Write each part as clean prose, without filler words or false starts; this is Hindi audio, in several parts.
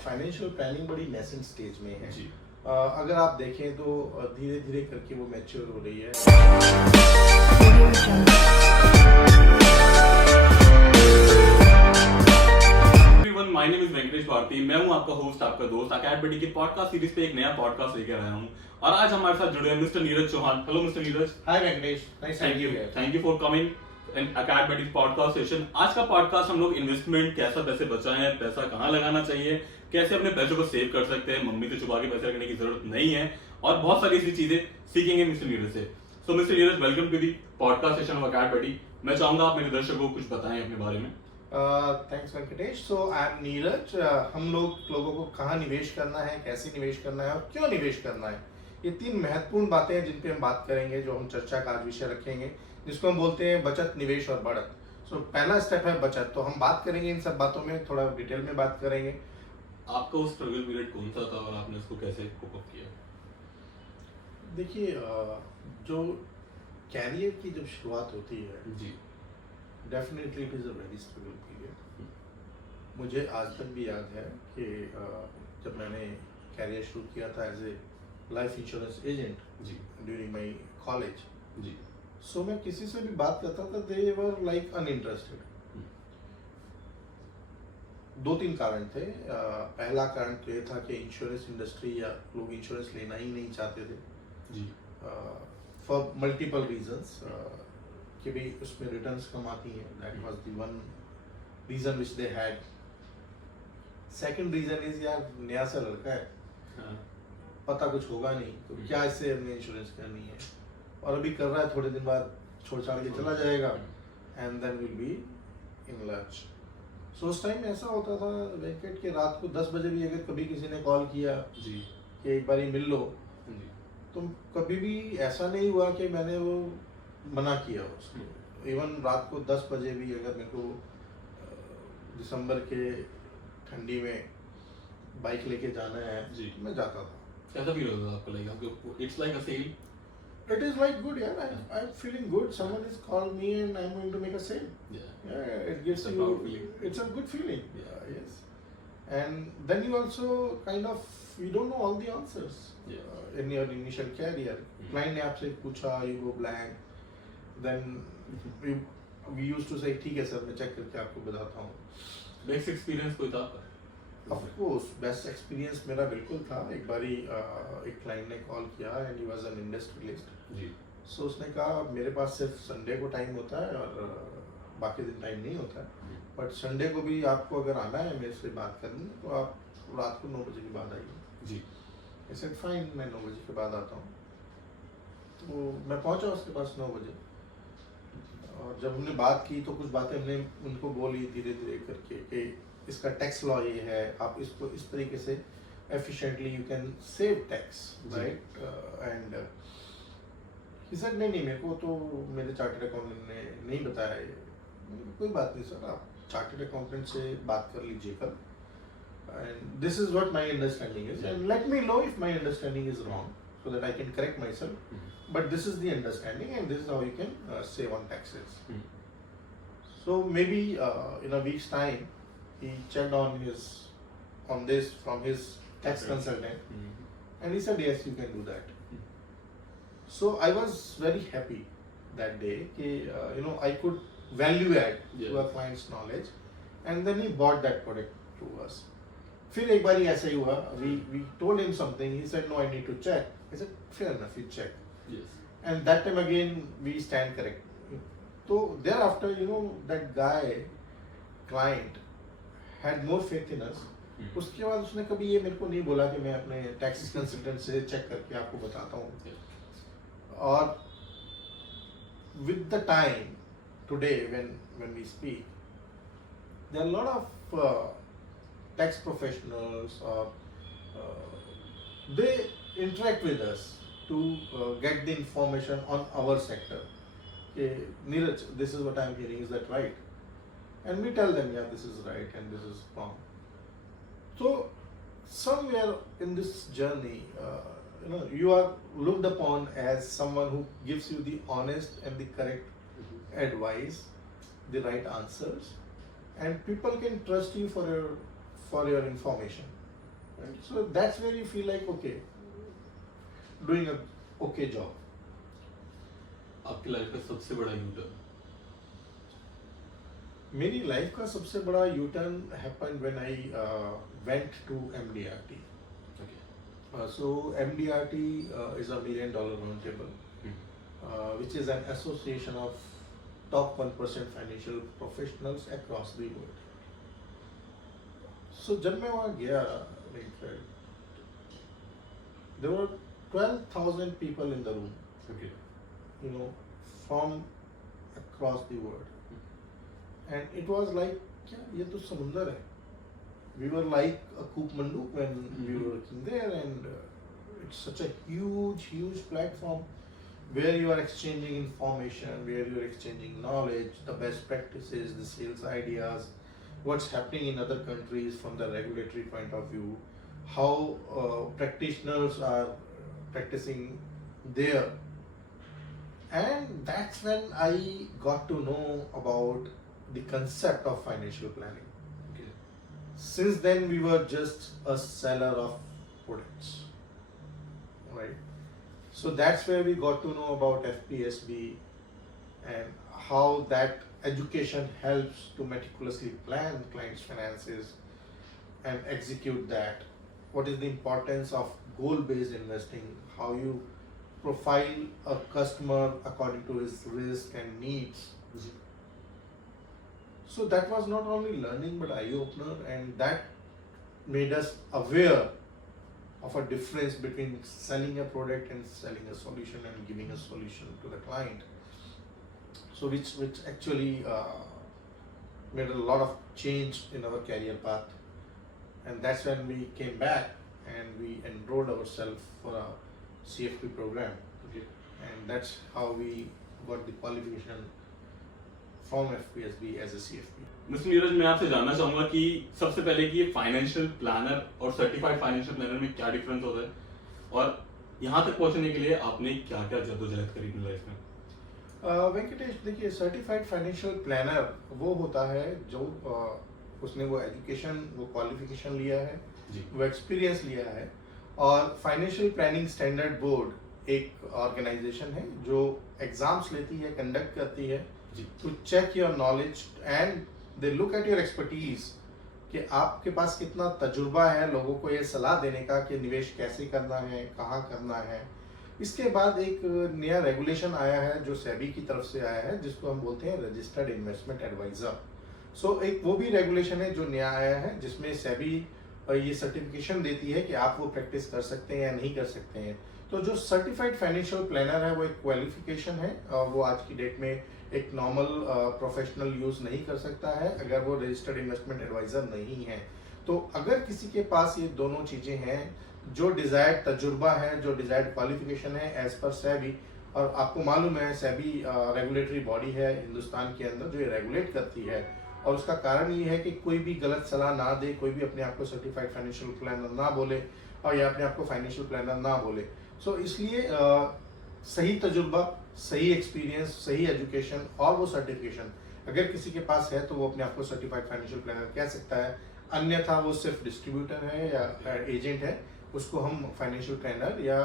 फाइनेंशियल प्लानिंग बड़ी नेसेंट स्टेज में है जी। अगर आप देखें तो धीरे धीरे करके वो मैच्योर हो रही है। Everyone, my name is Venkatesh Bharati. मैं हूं आपका होस्ट, आपका दोस्त। अकैडबडी की पॉडकास्ट सीरीज पे एक नया पॉडकास्ट लेकर आया हूं और आज हमारे साथ जुड़े हैं mister Neeraj Chauhan. Hello mister Neeraj. Hi Venkatesh, nice thank to you meet you. Thank you for coming in AcadBuddy podcast session. आज का पॉडकास्ट हम लोग इन्वेस्टमेंट, कैसा पैसे बचाएं, पैसा कहां लगाना चाहिए, कैसे अपने पैसों को सेव कर सकते हैं, मम्मी से छुपा के पैसे रखने की जरूरत नहीं है और बहुत सारी ऐसी चीजें सीखेंगे मिस्टर नीरज से। So mister Neeraj, welcome to the podcast session of AcadBuddy. मैं चाहूंगा आप मेरे दर्शकों को कुछ बताएं अपने बारे में। Thanks Venkatesh. So I am Neeraj. हम लोगों को कहाँ निवेश करना है, कैसे निवेश करना है और क्यों निवेश करना है, ये तीन महत्वपूर्ण बातें हैं जिन पे हम बात करेंगे, जो हम चर्चा का आज विषय रखेंगे, जिसको हम बोलते हैं बचत, निवेश और बढ़त। सो पहला स्टेप है बचत। तो हम बात करेंगे इन सब बातों में, थोड़ा डिटेल में बात करेंगे। आपका वो स्ट्रगल पीरियड कौन सा था और आपने उसको कैसे कोप अप किया? देखिए, जो कैरियर की जब शुरुआत होती है, जी। Definitely it is a very struggle period. मुझे आज तक भी याद है कि जब मैंने कैरियर शुरू किया था as a life insurance agent जी। ड्यूरिंग माय कॉलेज, जी। सो मैं किसी से भी बात करता था, दे वर लाइक अनइंटरेस्टेड। दो तीन कारण थे। पहला कारण तो ये था कि इंश्योरेंस इंडस्ट्री या लोग इंश्योरेंस लेना ही नहीं चाहते थे, जी। फॉर मल्टीपल रीजंस, कि भाई उसमें रिटर्न्स कम आती हैं। That was the one reason which they had. Second reason is, यार नया सा लड़का है, हाँ। पता कुछ होगा नहीं, तो क्या इससे हमने इंश्योरेंस करनी है, और अभी कर रहा है, थोड़े दिन बाद छोड़ छाड़ के चला जाएगा, and then will be in lunch. So उस टाइम ऐसा होता था वेंकट के रात को 10 बजे भी अगर कभी किसी ने कॉल किया जी। कि एक बारी मिल लो, जी। तो कभी भी ऐसा नहीं हुआ कि मैंने वो मना किया उसको। इवन रात को 10 बजे भी अगर मेरे को दिसंबर के ठंडी में बाइक लेके जाना है जी। तो मैं जाता था। कैसा फील होता था आपको? लाइक आपको it's like a sale? It is like good, yeah. I'm feeling good. Someone has called me and I'm going to make a sale. Yeah, it gives It's a you. proud feeling. It's a good feeling. Yeah. Yes. And then you also kind of, you don't know all the answers. Yeah. In your initial career, client ने आपसे पूछा, you go blank. Then we used to say, ठीक है सर, मैं चेक करके आपको बताता हूँ। बेस्ट एक्सपीरियंस कोई था आपका? Of course, बेस्ट एक्सपीरियंस मेरा बिल्कुल था। एक बारी एक क्लाइंट ने कॉल किया and he was an industrialist. जी। सो उसने कहा, मेरे पास सिर्फ संडे को टाइम होता है और बाकी दिन टाइम नहीं होता है, बट संडे को भी आपको अगर आना है मेरे से बात करनी, तो आप रात को 9 बजे के बाद आइए। जी। आई सेड फाइन, मैं 9 बजे के बाद आता हूँ। तो मैं पहुँचा उसके पास 9 बजे, और जब हमने बात की तो कुछ बातें हमने उनको बोली धीरे धीरे करके कि इसका टैक्स लॉ ये है, आप इसको इस तरीके से efficiently you can save tax, right. And he said नहीं, मेरे को तो मेरे चार्टर्ड अकाउंटेंट ने नहीं बताया ये। मैंने कहा, कोई बात नहीं सर, आप चार्टर्ड अकाउंटेंट से बात कर लीजिए कल, and this is what my understanding is, and let me know if my understanding is wrong so that I can correct myself, but this is the understanding and this is how you can save on taxes. So maybe in a week's time he checked on this from his tax consultant, and he said yes, you can do that. So I was very happy that day कि I could value add to a client's knowledge, and then he bought that product to us. फिर एक बारी ऐसा ही हुआ, we told him something, he said no, I need to check. I said fair enough, you check. Yes. And that time again we stand correct. So thereafter, that guy, client, had more faith in us. उसके बाद उसने कभी ये मेरे को नहीं बोला कि मैं अपने टैक्स कंसल्टेंट से चेक करके आपको बताता हूँ। और with the time today when we speak, there are a lot of tax professionals, they interact with us to get the information on our sector. Okay, Neeraj, this is what I am hearing, is that right? And we tell them, yeah, this is right and this is wrong. So somewhere in this journey, you are looked upon as someone who gives you the honest and the correct advice, the right answers, and people can trust you for your information. And so that's where you feel like okay, doing a okay job. आपकी लाइफ का सबसे बड़ा यूटर्न? मेरी लाइफ का सबसे बड़ा U turn happened when I went to MDRT. So MDRT is a $1 million roundtable, which is an association of top 1% financial professionals across the world. So जब मैं वहाँ गया, like there were 12,000 people in the room, Okay. you know, from across the world, and it was like, क्या ये तो समुंदर है. We were like a Koop Manduk when we were working there, and it's such a huge platform where you are exchanging information, where you are exchanging knowledge, the best practices, the sales ideas, what's happening in other countries from the regulatory point of view, how practitioners are practicing there. And that's when I got to know about the concept of financial planning. Since then we were just a seller of products, right? So that's where we got to know about FPSB and how that education helps to meticulously plan clients' finances and execute that. What is the importance of goal-based investing, how you profile a customer according to his risk and needs. So that was not only learning but eye-opener, and that made us aware of a difference between selling a product and selling a solution and giving a solution to the client. So which actually made a lot of change in our career path, and that's when we came back and we enrolled ourselves for a CFP program. Okay. And that's how we got the qualification from FPSB as a CFP. Mister Neeraj, मैं आपसे जानना चाहूंगा कि सबसे पहले कि ये फाइनेंशियल प्लानर और सर्टिफाइड फाइनेंशियल प्लानर में क्या डिफरेंस होता है, और यहाँ तक पहुँचने के लिए आपने क्या क्या जद्दोजहद करी अपनी लाइफ में? वेंकटेश, देखिए, सर्टिफाइड फाइनेंशियल प्लानर वो होता है जो उसने वो एजुकेशन, वो क्वालिफिकेशन लिया है जी. वो एक्सपीरियंस लिया है. और फाइनेंशियल प्लानिंग स्टैंडर्ड बोर्ड एक ऑर्गेनाइजेशन है जो एग्जाम्स लेती है, कंडक्ट करती है to check your knowledge and they look at your expertise कि आपके पास कितना तजुर्बा है लोगों को ये सलाह देने का कि निवेश कैसे करना है, कहाँ करना है. इसके बाद एक नया रेगुलेशन आया है जो सेबी की तरफ से आया है, जिसको हम बोलते हैं रजिस्टर्ड इन्वेस्टमेंट एडवाइजर. सो एक वो भी रेगुलेशन है जो नया आया है, जिसमें सेबी ये सर्टिफिकेशन देती है कि आप वो प्रैक्टिस कर सकते हैं या नहीं कर सकते हैं. तो जो सर्टिफाइड फाइनेंशियल प्लानर है वो एक क्वालिफिकेशन है, और वो आज की डेट में एक नॉर्मल प्रोफेशनल यूज नहीं कर सकता है अगर वो रजिस्टर्ड इन्वेस्टमेंट एडवाइजर नहीं है. तो अगर किसी के पास ये दोनों चीजें हैं, जो डिजायर्ड तजुर्बा है, जो डिजायर्ड क्वालिफिकेशन है एज पर सेबी, और आपको मालूम है सेबी रेगुलेटरी बॉडी है हिंदुस्तान के अंदर जो ये रेगुलेट करती है, और उसका कारण ये है कि कोई भी गलत सलाह ना दे, कोई भी अपने आप को सर्टिफाइड फाइनेंशियल प्लानर ना बोले और या अपने आप को फाइनेंशियल प्लानर ना बोले. सो इसलिए सही तजुर्बा, सही एक्सपीरियंस, सही एजुकेशन और वो सर्टिफिकेशन अगर किसी के पास है तो वो अपने आप को सर्टिफाइड फाइनेंशियल प्लानर कह सकता है. अन्यथा वो सिर्फ डिस्ट्रीब्यूटर है या एजेंट है, उसको हम फाइनेंशियल प्लानर या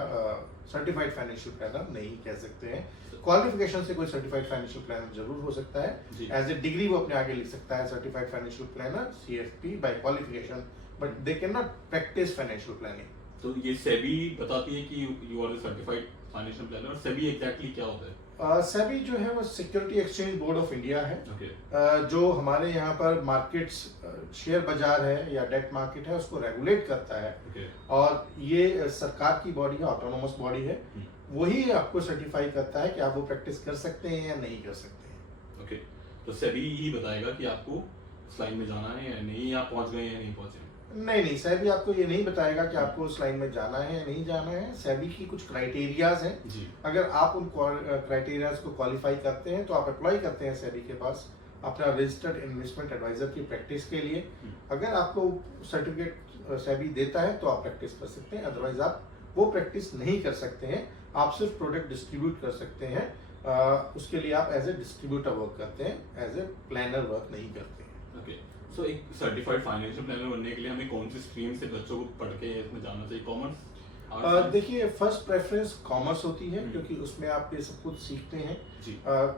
सर्टिफाइड फाइनेंशियल प्लानर नहीं कह सकते हैं. क्वालिफिकेशन से कोई सर्टिफाइड फाइनेंशियल प्लानर जरूर हो सकता है, एज ए डिग्री वो अपने आगे लिख सकता है certified financial planner CFP by qualification, but they can not practice financial planning. तो ये सेबी बताती है कि you are certified financial planner, और सेबी एग्जैक्टली क्या होता है? सेबी जो है वो security exchange board of India है. Okay. जो हमारे यहाँ पर मार्केट्स, शेयर बाजार है या डेट मार्केट है, उसको रेगुलेट करता है. Okay. और ये सरकार की बॉडी है, ऑटोनोमस बॉडी है. वही आपको सर्टिफाई करता है कि आप वो प्रैक्टिस कर सकते हैं या नहीं कर सकते हैं. ओके. तो सेबी ही बताएगा कि आपको इस लाइन में जाना है या नहीं, आप पहुंच गए या नहीं पहुंचे? नहीं, सेबी आपको ये नहीं बताएगा कि आपको उस लाइन में जाना है या नहीं जाना है. सेबी की कुछ क्राइटेरियाज हैं जी. अगर आप उन क्राइटेरियाज को क्वालिफाई करते हैं तो आप अप्लाई करते हैं सेबी के पास अपना रजिस्टर्ड इन्वेस्टमेंट एडवाइजर की प्रैक्टिस के लिए. अगर आपको सर्टिफिकेट सेबी देता है तो आप प्रैक्टिस कर सकते हैं, अदरवाइज आप वो प्रैक्टिस नहीं कर सकते हैं. आप सिर्फ प्रोडक्ट डिस्ट्रीब्यूट कर सकते हैं. उसके लिए आप एज ए डिस्ट्रीब्यूटर वर्क करते हैं, एज ए प्लानर वर्क नहीं करते हैं. ओके. सो एक सर्टिफाइड फाइनेंशियल प्लानर बनने के लिए हमें कौन सी स्ट्रीम से बच्चों को पढ़ के इसमें जाना चाहिए? कॉमर्स, देखिए फर्स्ट प्रेफरेंस कॉमर्स होती है क्योंकि उसमें आप ये सब कुछ सीखते हैं जी।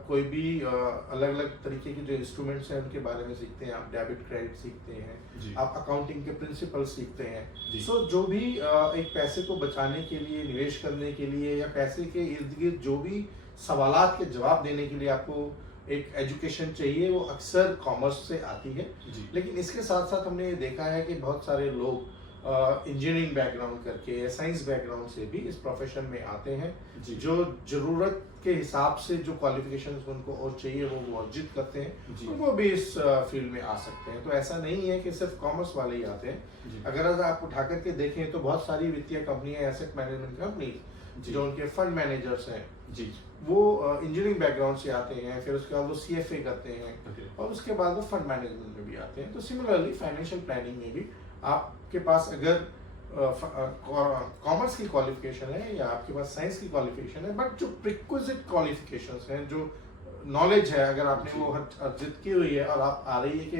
कोई भी अलग अलग तरीके के जो इंस्ट्रूमेंट्स हैं उनके बारे में सीखते हैं, आप डेबिट क्रेडिट सीखते हैं, जी। आप अकाउंटिंग के प्रिंसिपल सीखते हैं। जी। सो जो भी एक पैसे को बचाने के लिए, निवेश करने के लिए या पैसे के इर्द गिर्द जो भी सवालात के जवाब देने के लिए आपको एक एजुकेशन चाहिए वो अक्सर कॉमर्स से आती है। जी। लेकिन इसके साथ साथ हमने ये देखा है कि बहुत सारे लोग इंजीनियरिंग बैकग्राउंड करके या साइंस बैकग्राउंड से भी इस प्रोफेशन में आते हैं, जी। जो जरूरत के हिसाब से जो क्वालिफिकेशंस उनको और चाहिए वो अर्जित करते हैं, जी। तो वो भी इस फील्ड में आ सकते हैं। तो ऐसा नहीं है कि सिर्फ कॉमर्स वाले ही आते हैं। जी। अगर आप उठा करके देखें तो बहुत सारी वित्तीय कंपनियां, एसेट मैनेजमेंट कंपनी जी। जो उनके फंड मैनेजर्स हैं जी। वो इंजीनियरिंग बैकग्राउंड से आते हैं, फिर उसके बाद वो CFA करते हैं Okay. और उसके बाद वो फंड मैनेजमेंट में भी आते हैं। तो सिमिलरली फाइनेंशियल प्लानिंग में भी आपके पास अगर कॉमर्स की क्वालिफिकेशन है या आपके पास साइंस की क्वालिफिकेशन है, बट जो प्रिक्विजिट क्वालिफिकेशंस हैं, जो नॉलेज है, अगर आपने जी। वो अर्जित की हुई है और आप आ रही है कि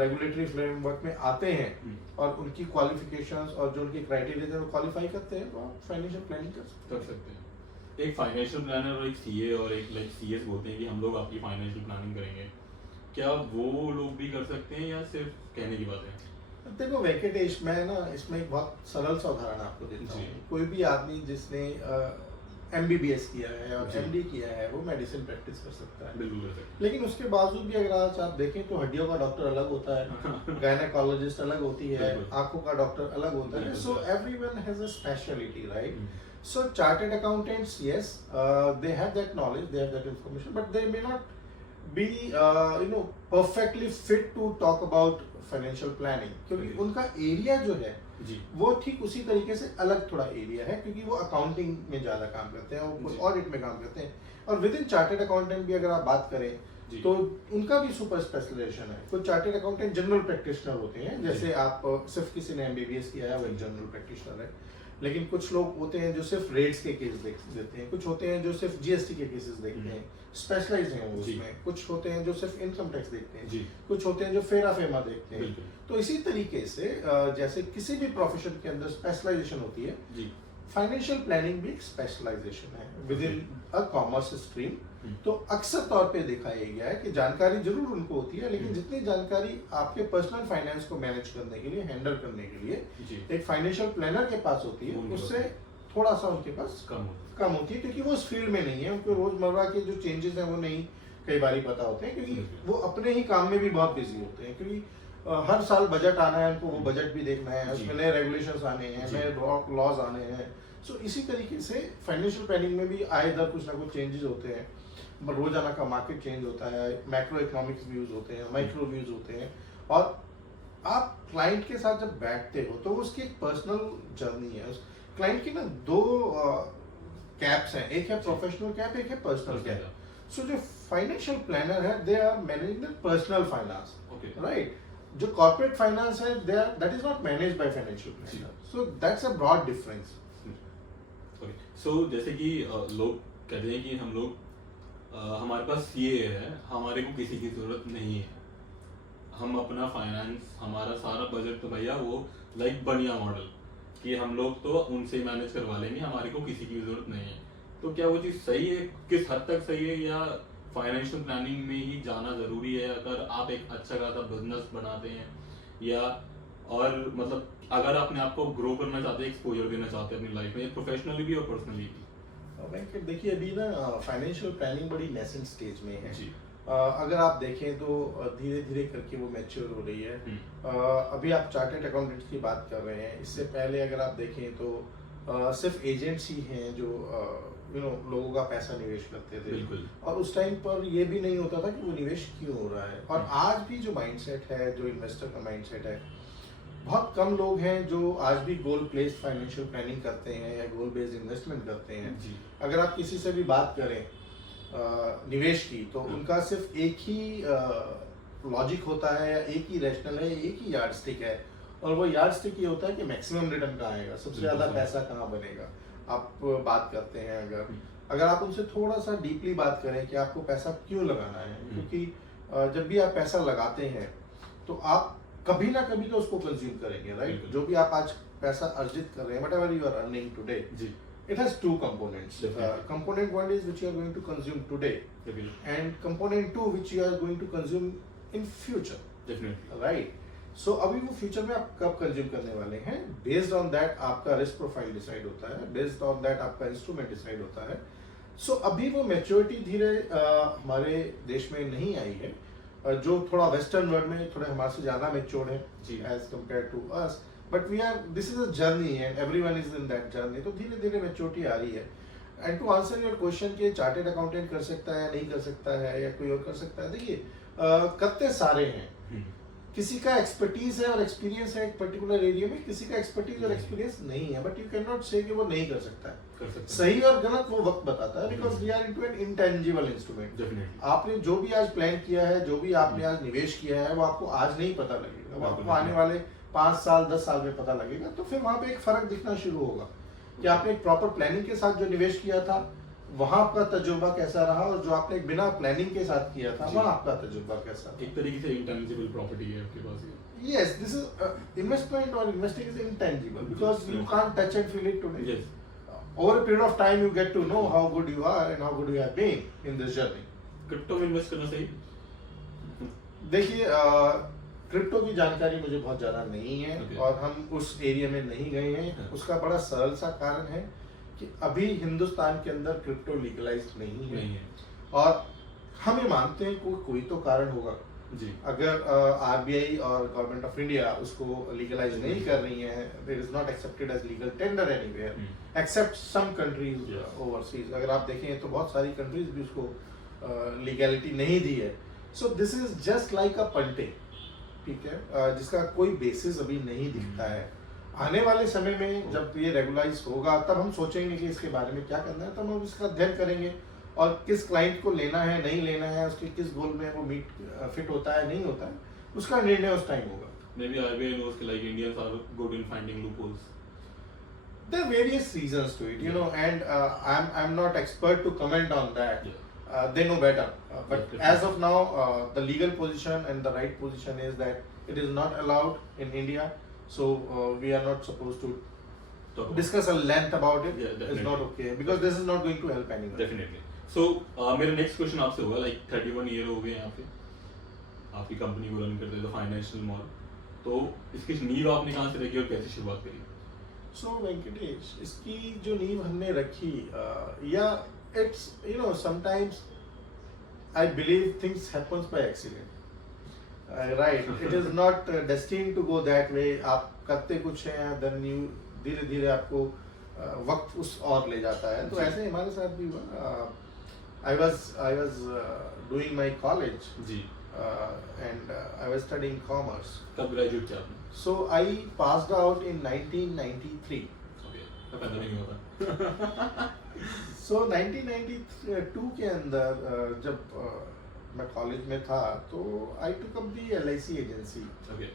रेगुलेटरी फ्रेमवर्क में आते हैं और उनकी क्वालिफिकेशंस और जो उनके क्राइटेरिया है वो क्वालिफाई करते हैं, तो आप फाइनेंशियल प्लानिंग कर सकते हैं। एक फाइनेंशियल प्लानर और एक सीए और एक लाइक सीएस बोलते हैं कि हम लोग आपकी फाइनेंशियल प्लानिंग करेंगे, क्या वो लोग भी कर सकते हैं या सिर्फ कहने की बात है? देखो वेंकटेश, मैं ना इसमें एक बहुत सरल सा उदाहरण आपको देता जी। हूँ। कोई भी आदमी जिसने MBBS किया है और जी। MD किया है वो मेडिसिन प्रैक्टिस कर सकता है, बिल्कुल कर सकते लेकिन उसके बावजूद भी अगर आज आप देखें तो हड्डियों का डॉक्टर अलग होता है, गायनेकोलॉजिस्ट अलग होती है, बिल्कुल। आंखों का डॉक्टर अलग होता है। बिल्कुल so sir. Everyone has a speciality, right? हैं। So chartered accountants, yes, they have that knowledge, they have that information, but they may not be, perfectly fit to talk about financial planning, क्योंकि Okay. उनका एरिया जो है जी। वो ठीक उसी तरीके से अलग थोड़ा एरिया है, क्योंकि वो अकाउंटिंग में ज्यादा काम करते हैं, वो जी। ऑडिट में काम करते हैं। और विद इन चार्टेड अकाउंटेंट भी अगर आप बात करें जी। तो उनका भी सुपर स्पेशलाइजेशन है। कुछ चार्टेड अकाउंटेंट जनरल प्रैक्टिशनर होते हैं, जैसे आप सिर्फ किसी ने MBBS किया है वो एक जनरल प्रैक्टिशनर है। लेकिन कुछ लोग होते हैं जो सिर्फ रेट्स के केस देते हैं, कुछ होते हैं जो सिर्फ GST के केसेस देखते हैं, स्पेशलाइज हैं वो जी। उसमें। कुछ होते हैं जो सिर्फ इनकम टैक्स देखते हैं, जी। कुछ होते हैं जो फेरा फेमा देखते हैं। बिल्कुल। तो इसी तरीके से जैसे किसी भी प्रोफेशन के अंदर स्पेशलाइजेशन होती है, जी। फाइनेंशियल प्लानिंग भी एक स्पेशलाइजेशन है within a commerce stream. Hmm. तो अक्सर तौर पे देखा ये गया है कि जानकारी जरूर उनको होती है, लेकिन जितनी जानकारी आपके पर्सनल फाइनेंस को मैनेज करने के लिए, हैंडल करने के लिए जी। एक फाइनेंशियल प्लानर के पास होती वो है, उनके उससे पास थोड़ा सा उनके पास कम होता कम होती है, क्योंकि वो उस फील्ड में नहीं है। उनको रोजमर्रा के जो चेंजेस हैं वो नहीं कई बार पता होते हैं, क्योंकि बिल्कुल। वो अपने ही काम में भी बहुत बिजी होते हैं। क्योंकि हर साल बजट आना है, उनको वो बजट भी देखना है, जी। उसमें नए रेगुलेशंस आने हैं, जी। नए लॉज आने हैं। सो इसी तरीके से फाइनेंशियल प्लानिंग में भी आए दर कुछ ना कुछ चेंजेस होते हैं। रोजाना का मार्केट चेंज होता है, मैक्रो इकोनॉमिक्स व्यूज होते हैं, माइक्रो व्यूज होते हैं, और आप क्लाइंट के साथ जब बैठते हो तो उसकी एक पर्सनल जर्नी है। उस क्लाइंट की ना दो कैप्स हैं, एक है प्रोफेशनल कैप, एक है पर्सनल कैप। सो जो फाइनेंशियल प्लानर है, they are managing the personal finance, okay. Right? जो कॉर्पोरेट फाइनेंस है, that is not manage by financial planner. So that's a broad difference. Okay. So जैसे कि लोग कहते हैं कि हम लोग हमारे पास सीए है, हमारे को किसी की जरूरत नहीं है, हम अपना फाइनेंस, हमारा सारा बजट तो भैया वो लाइक बनिया मॉडल कि हम लोग तो उनसे मैनेज करवा लेंगे, हमारे को किसी की जरूरत नहीं है। तो क्या वो चीज़ सही है? किस हद तक सही है? या फाइनेंशियल प्लानिंग में ही जाना जरूरी है अगर आप एक अच्छा खासा बिजनेस बनाते हैं, या और मतलब अगर अपने आप को ग्रो करना चाहते हैं, एक्सपोजर देना चाहते हैं अपनी लाइफ में, प्रोफेशनली भी और पर्सनली भी? वेंकट, देखिए अभी ना फाइनेंशियल प्लानिंग बड़ी नेसेंट स्टेज में है। जी। अगर आप देखें तो धीरे धीरे करके वो मैच्योर हो रही है। अभी आप चार्टेड अकाउंटेंट्स की बात कर रहे हैं, इससे पहले अगर आप देखें तो सिर्फ एजेंट्स ही हैं जो लोगों का पैसा निवेश करते थे। बिल्कुल। और उस टाइम पर ये भी नहीं होता था कि वो निवेश क्यों हो रहा है। और आज भी जो माइंडसेट है, जो इन्वेस्टर का माइंडसेट है, बहुत कम लोग हैं जो आज भी गोल प्लेस्ड फाइनेंशियल प्लानिंग करते हैं या गोल बेस्ड इन्वेस्टमेंट करते हैं। जी। अगर आप किसी से भी बात करें निवेश की, तो उनका सिर्फ एक ही लॉजिक होता है, या एक ही रैशनल है, एक ही यार्डस्टिक है, और वो यार्डस्टिक ये होता है कि मैक्सिमम रिटर्न कहाँ आएगा, सबसे ज्यादा पैसा कहाँ बनेगा। आप बात करते हैं, अगर आप उनसे थोड़ा सा डीपली बात करें कि आपको पैसा क्यों लगाना है, क्योंकि जब भी आप पैसा लगाते हैं तो आप कभी ना कभी तो उसको कंज्यूम करेंगे, राइट? बिल्कुल। जो भी आप आज पैसा अर्जित कर रहे हैं, whatever you are earning today, जी it has two components. Definitely. Component one is which you are going to consume today, definitely and component two which you are going to consume in future, definitely right? सो अभी वो फ्यूचर में आप कब कंज्यूम करने वाले हैं, बेस्ड ऑन दैट आपका रिस्क प्रोफाइल डिसाइड होता है, बेस्ड ऑन दैट आपका इंस्ट्रूमेंट डिसाइड होता है. सो अभी वो मैच्योरिटी धीरे हमारे देश में नहीं आई है. जो थोड़ा वेस्टर्न वर्ल्ड में थोड़े हमारे से ज्यादा मैच्योर्ड है जी. As compare to us, but we are, this is a journey and everyone is in that journey. तो धीरे धीरे मैच्योरिटी आ रही है. And to answer your question कि चार्टेड अकाउंटेंट कर सकता है, नहीं कर सकता है, या कोई और कर सकता है, देखिए करते सारे हैं. किसी का एक्सपर्टीज है और एक्सपीरियंस है एक पर्टिकुलर एरिया में, किसी का एक्सपर्टीज और एक्सपीरियंस नहीं है, बट यू कैन नॉट से कि वो नहीं कर सकता है. कर सकते हैं सही और गलत वो वक्त बताता है, because we are into an intangible instrument. Definitely आपने जो भी आज प्लान किया है, जो भी आपने आज निवेश किया है, वो आपको आज नहीं पता लगेगा, वो आपको आने वाले 5 साल 10 साल में पता लगेगा. तो फिर वहां पे एक फर्क दिखना शुरू होगा कि आपने एक प्रॉपर प्लानिंग के साथ जो निवेश किया था वहां आपका तजुर्बा कैसा रहा, और जो आपने एक बिना प्लानिंग के साथ किया था जी. वहां आपका तजुर्बा कैसा रहा. एक तरीके से इंटेंजिबल प्रॉपर्टी है आपके पास ये. Yes, this is investment or investing is intangible because you Yes. can't touch and feel it today. Yes. Over a period of time, you get to know how good you are and how good you have been in this journey. Crypto में इन्वेस्ट करना सही? देखिए क्रिप्टो की जानकारी मुझे बहुत ज़्यादा नहीं है. Okay. और हम उस एरिया में नहीं गए हैं. हाँ. उसका बड़ा सरल सा कारण है कि अभी हिंदुस्तान के अंदर क्रिप्टो लीगलाइज नहीं है. नहीं है. और हम ये मानते हैं कोई तो कारण होगा. जी अगर आरबीआई और गवर्नमेंट ऑफ इंडिया उसको लीगलाइज नहीं कर रही है, it is not accepted as legal tender anywhere except some countries overseas. अगर आप देखें तो बहुत सारी कंट्रीज भी उसको लीगैलिटी नहीं दी है. So this is just like a painting, ठीक है, जिसका कोई बेसिस अभी नहीं दिखता है. आने वाले समय में जब ये रेगुलाइज होगा तब हम सोचेंगे कि इसके बारे में क्या करना है, तब हम इसका अध्ययन करेंगे और किस क्लाइंट को लेना है, नहीं लेना है, उसके किस गोल में वो मीट फिट होता है, नहीं होता है, उसका निर्णय उस टाइम होगा. Maybe RBI knows कि like Indians are good in finding loopholes. There are various reasons to it, you know, and I'm not expert to comment on that. Yeah. They know better. But Definitely. as of now, the legal position and the right position is that it is not allowed in India. So we are not supposed to Talk about discuss a length about it. Yeah, It's definitely. not okay because this is not going to help anyone. Definitely. So मेरा नेक्स्ट क्वेश्चन आपसे होगा, लाइक 31 ईयर हो गए यहाँ पे आपकी कंपनी को रन करते द फाइनेंशियल मॉल, तो इसकी नींव आपने कहाँ से रखी और कैसे शुरुआत करी? So वेंकटेश, इसकी जो नींव हमने रखी, या it's you know sometimes I believe things happens by accident. Right, it is not destined to go that way. आप करते कुछ हैं, then you धीरे धीरे आपको वक्त उस और ले जाता है. तो जी. ऐसे हमारे साथ भी हुआ. I was doing my college जी. and I was studying commerce. कब ग्रेजुएट थे आपने? So I passed out in 1993. Okay, तब पैदा नहीं हुआ था. So 1992 के अंदर जब मैं कॉलेज में था तो I took up the LIC agency okay.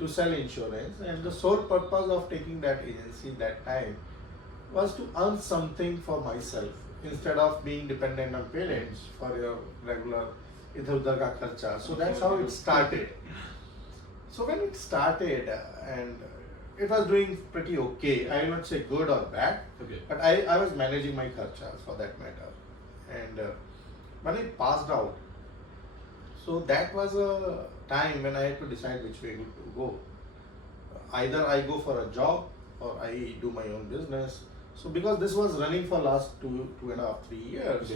to sell insurance, and the sole purpose of taking that agency that time was to earn something for myself instead of being dependent on parents for your regular इधर उधर का खर्चा. So that's how it started. So when it started and it was doing pretty okay, I will not say good or bad, okay. but I was managing my kharchas for that matter. And when I passed out, so that was a time when I had to decide which way to go. Either I go for a job or I do my own business. So because this was running for last 2.5-3 years,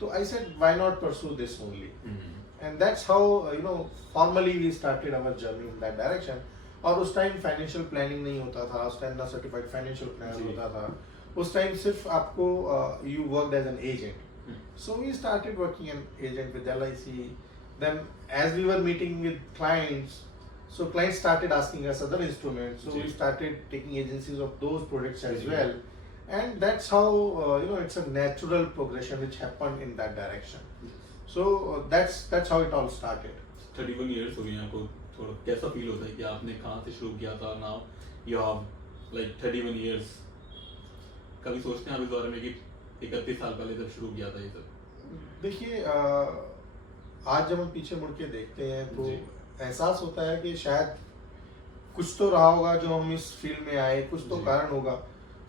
so I said why not pursue this only. And that's how formally we started our journey in that direction. और उस टाइम फाइनेंशियल प्लानिंग नहीं होता था, उस टाइम ना सर्टिफाइड फाइनेंशियल प्लानर होता था. उस टाइम सिर्फ आपको you worked as an agent. So we started working an agent with LIC. Then as we were meeting with clients, so clients started asking us other instruments, so we started taking agencies of those products as well. And that's how it's a natural progression which happened in that direction. So that's how it all started. 31 years हो गए आपको, थोड़ा कैसा फील होता है कि आपने कहाँ से शुरू किया था, now you have like 31 years. कभी सोचते हैं आप इस बारे में कि 31 साल पहले जब शुरू किया था ये सब? देखिए आज जब हम पीछे मुड़ के देखते हैं तो जी. एहसास होता है कि शायद कुछ तो रहा होगा जो हम इस फील्ड में आए, कुछ तो जी। कारण होगा.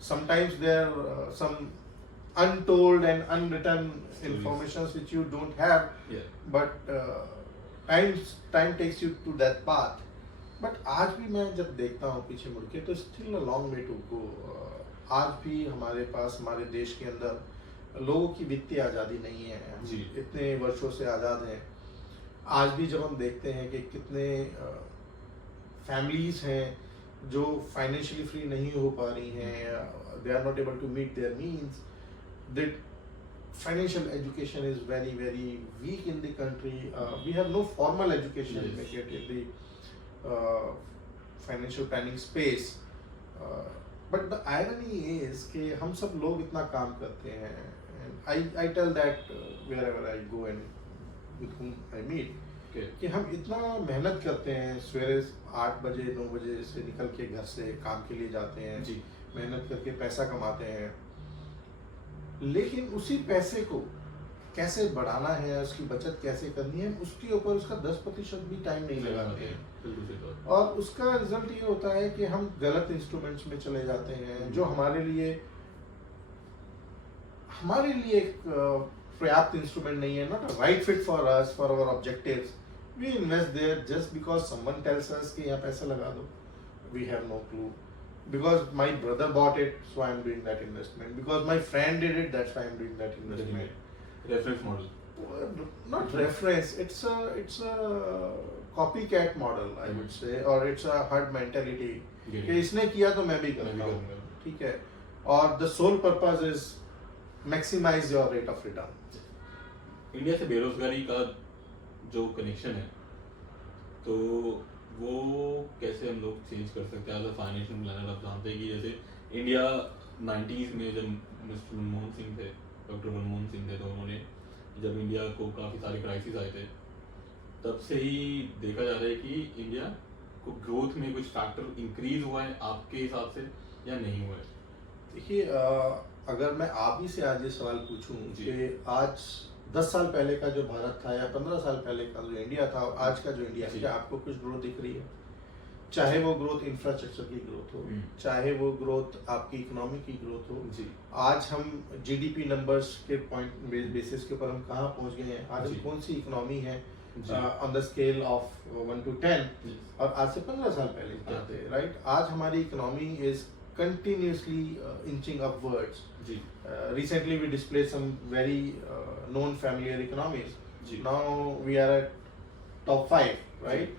Sometimes there some untold and unwritten informations which you don't have, Yeah. but time takes you to that path. But आज भी मैं जब देखता हूँ पीछे मुड़ के तो still a long way to go. आज भी हमारे पास, हमारे देश के अंदर लोगों की वित्तीय आज़ादी नहीं है. हम जी। इतने वर्षों से आज़ाद हैं. आज भी जब हम देखते हैं कि कितने फैमिलीज हैं जो फाइनेंशियली फ्री नहीं हो पा रही हैं, they are not able to meet their means, that financial education is very very weak in the country. We have no formal education Yes. in the financial planning space. But the irony is कि हम सब लोग इतना काम करते हैं. And I tell that wherever I go and with whom I meet, Okay. कि हम इतना मेहनत करते हैं. सवेरे 8 बजे 9 बजे से निकल के घर से काम के लिए जाते हैं, जी. मेहनत करके पैसा कमाते हैं, लेकिन उसी पैसे को कैसे बढ़ाना है, उसकी बचत कैसे करनी है, उसके ऊपर उसका 10% भी टाइम नहीं लगाते हैं. बिल्कुल सही बात. और उसका रिजल्ट ये होता है कि हम गलत इंस्ट्रूमेंट्स में चले जाते हैं जो हमारे लिए एक पर्याप्त इंस्ट्रूमेंट नहीं है. Not a right fit for us, for our objectives. We invest there just because someone tells us कि यहाँ पैसा लगा दो. We have no clue. Because my brother bought it, so I am doing that investment. Because my friend did it, that's why I am doing that investment. Reference model. Not reference. It's a copycat model, I would say, or it's a herd mentality. कि इसने किया तो मैं भी करूँगा. ठीक है. और the sole purpose is maximize your rate of return. India से बेरोजगारी का जो कनेक्शन है, तो वो कैसे हम लोग चेंज कर सकते हैं? एज अ फाइनेंशियल प्लानर आप जानते हैं कि जैसे इंडिया 90s में जब मिस्टर मनमोहन सिंह थे, डॉक्टर मनमोहन सिंह थे, तो उन्होंने जब इंडिया को काफ़ी सारे क्राइसिस आए थे, तब से ही देखा जा रहा है कि इंडिया को ग्रोथ में कुछ फैक्टर इंक्रीज हुआ है आपके हिसाब से या नहीं हुआ है? देखिए, अगर मैं आप ही से आज ये सवाल पूछूं जी. कि आज 10 साल पहले का जो भारत था या 15 साल पहले का जो इंडिया था और आज का जो इंडिया है, जी. क्या आपको कुछ ग्रोथ दिख रही है? चाहे वो ग्रोथ इंफ्रास्ट्रक्चर की ग्रोथ हो, चाहे वो ग्रोथ आपकी इकोनॉमी की ग्रोथ हो. जी. आज हम जीडीपी नंबर्स के पॉइंट बेसिस के ऊपर हम कहाँ पहुँच गए हैं? आज हम जी. कौन सी इकोनॉमी है जी. On the scale of 1 to 10, जी. और आज से 15 साल पहले क्या थे, राइट? आज हमारी economy is continuously inching upwards. जी. Recently we displayed some very known familiar economies. जी. Now we are at top 5, right?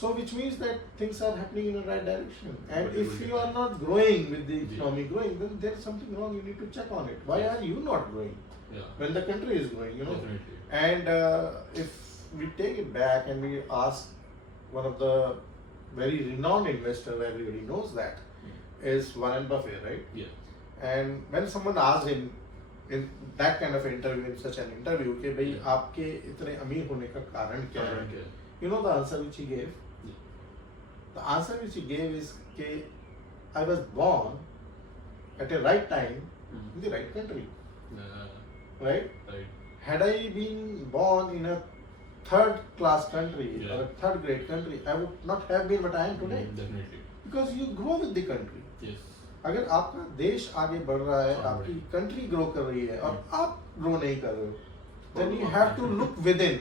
So which means that things are happening in the right direction. And But if it will you are get not growing with the जी. economy growing, then there is something wrong. You need to check on it. Why Yes. are you not growing Yeah. when the country is growing? You know. Definitely. And if we take it back and we ask one of the very renowned investor, everybody knows that, is Warren Buffett, right? Yeah. And when someone asked him in that kind of interview, in such an interview, कि भाई Yeah. आपके इतने अमीर होने का कारण क्या है? कारण क्या है? You know the answer which he gave? Yeah. The answer which he gave is कि I was born at a right time in the right country, right? Right. Had I been born in a third class country Yeah. or a third grade country, I would not have been what I am today. Definitely. Because you grow with the country. Yes. अगर आपका देश आगे बढ़ रहा है, हाँ, आपकी right. कंट्री ग्रो कर रही है और आप ग्रो नहीं कर रहे हो, then you हाँ, have to right. look within.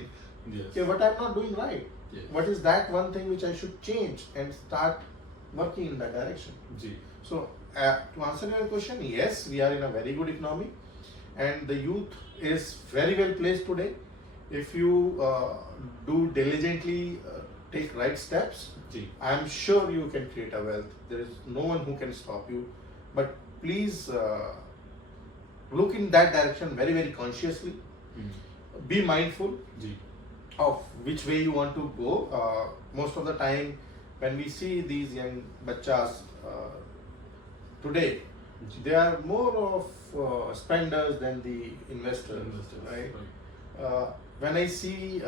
Yes. Okay, what I'm not doing right? Yes. What is that one thing which I should change and start working in that direction? Ji. So, to answer your question, yes, we are in a very good economy, and the youth is very well placed today. If you do diligently take right steps, ji. I am sure you can create a wealth. There is no one who can stop you. But please look in that direction very, very consciously. Be mindful ji. of which way you want to go. Most of the time, when we see these young bachas today, they are more of spenders than the investors, right? When I see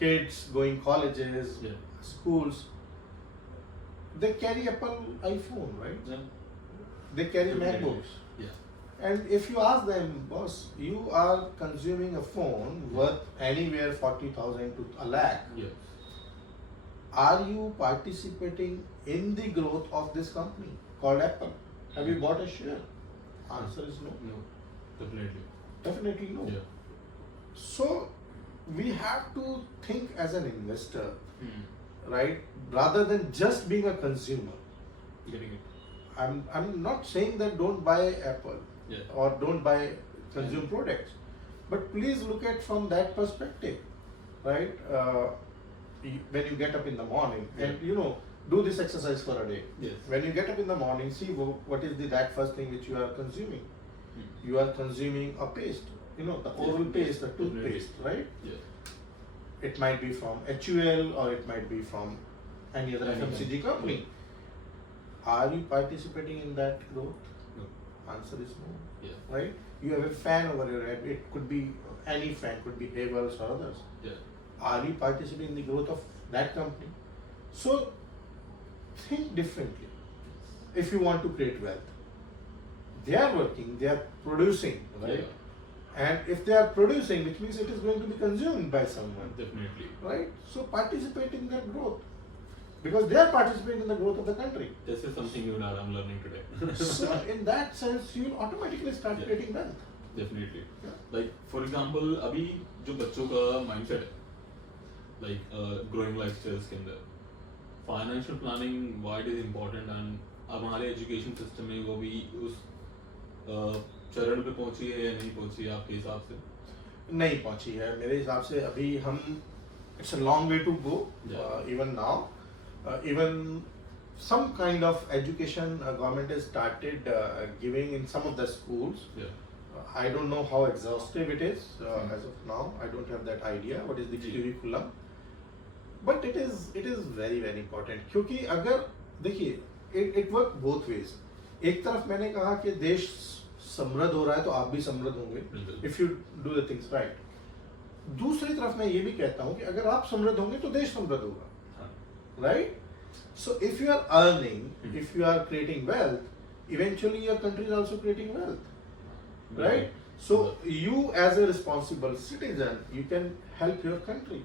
kids going colleges, Yeah. schools, they carry Apple iPhone, right? Yeah. They carry Definitely. MacBooks. Yeah. And if you ask them, boss, you are consuming a phone worth anywhere 40,000 to a lakh. Yes. Are you participating in the growth of this company called Apple? Have you bought a share? Answer is no. No. Definitely. Definitely no. Yeah. So we have to think as an investor, Hmm. right? Rather than just being a consumer. Getting it. I'm not saying that don't buy Apple Yeah. or don't buy consume products, but please look at from that perspective, right? When you get up in the morning and do this exercise for a day. Yes. When you get up in the morning, see what is that first thing which you are consuming. Hmm. You are consuming a paste, the oral Yes, paste, the yes, toothpaste, right? Yes. It might be from HUL or it might be from any other Any FMCG other. company. Are you participating in that growth? No. Answer is no, Yeah. right? You have a fan over your head. It could be any fan, could be Havells or others. Yeah. Are you participating in the growth of that company? So think differently. If you want to create wealth, they are working, they are producing, right? Yeah. And if they are producing, which means it is going to be consumed by someone, Definitely. right? So participate in that growth, because they are participating in the growth of the country. This is something new that I'm learning today. So in that sense, you will automatically start Yeah. creating wealth. Definitely. Yeah. Like for example, अभी जो बच्चों का mindset है, like growing lifestyles के अंदर, financial planning why it is important and अब हमारे education system में वो भी उस चरण पे पहुंची है या नहीं पहुंची है आपके हिसाब से? नहीं पहुंची है मेरे हिसाब से अभी हम it's a long way to go. Yeah. Even now, even some kind of education government has started giving in some of the schools. Yeah. I don't know how exhaustive it is as of now. I don't have that idea. What is the ji. curriculum? But it is very very important. क्योंकि अगर देखिए it work both ways. एक तरफ मैंने कहा कि देश समृद्ध हो रहा है तो आप भी समृद्ध होंगे बिल्कुल. if you do the things right. दूसरी तरफ मैं ये भी कहता हूँ कि अगर आप समृद्ध होंगे तो देश समृद्ध होगा, हाँ. right? So if you are earning, if you are creating wealth, eventually your country is also creating wealth, right? So you as a responsible citizen, you can help your country,